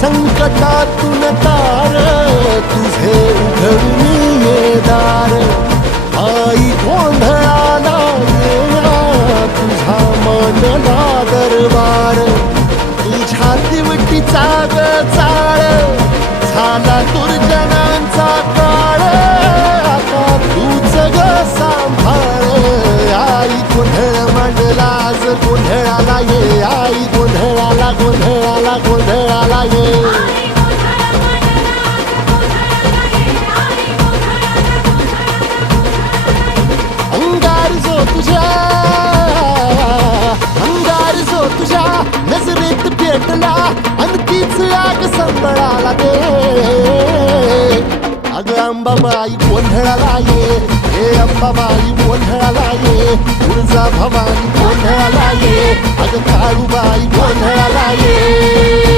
संकटातून तार तुझे उघडून ये दार आई गोंधळाला येणार तुझा मनला दरबार तुझ्या दिवटीचा ग चाळ झाला दुर्जनांचा काळ आता तूच ग सांभाळ आई गोंधळ मांडला आज गोंधळाला ये आई गोंधळाला गोंधळाला गोंधळाला ये अंगार जो तुझ्या नजरेत पेटला आणि तीच आग संबळाला दे अगं अंबाबाई गोंधळाला ये हे अंबाबाई गोंधळाला ये तुळजा भवानी गोंधळाला ये अगं काळूबाई गोंधळाला ये